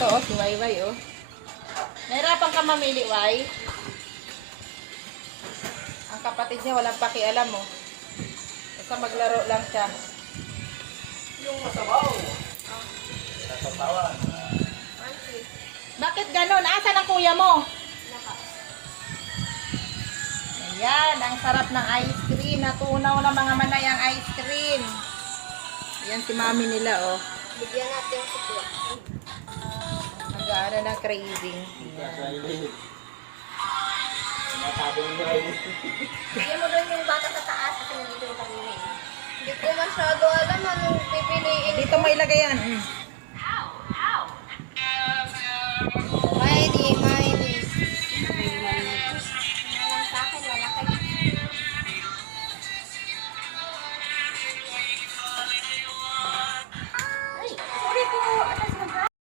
Ito, oh, si Wayway, oh. Nahirapan ka mamili, Way. Ang kapatid niya walang pakialam, oh. Basta maglaro lang siya. Yung masabaw. Sasabawan. Bakit ganon? Asa ang kuya mo? Ayan, ang sarap ng ice cream. Natunaw ng mga manayang ice cream. Ayan si mami nila, oh. Bigyan natin yung sukla. Nag-ano ng craving. Bigyan mo doon yung bata sa taas kasi nandito yung kanina eh. Hindi ko masyado alam anong pipiliin. Dito mo ilagay yan. Mm.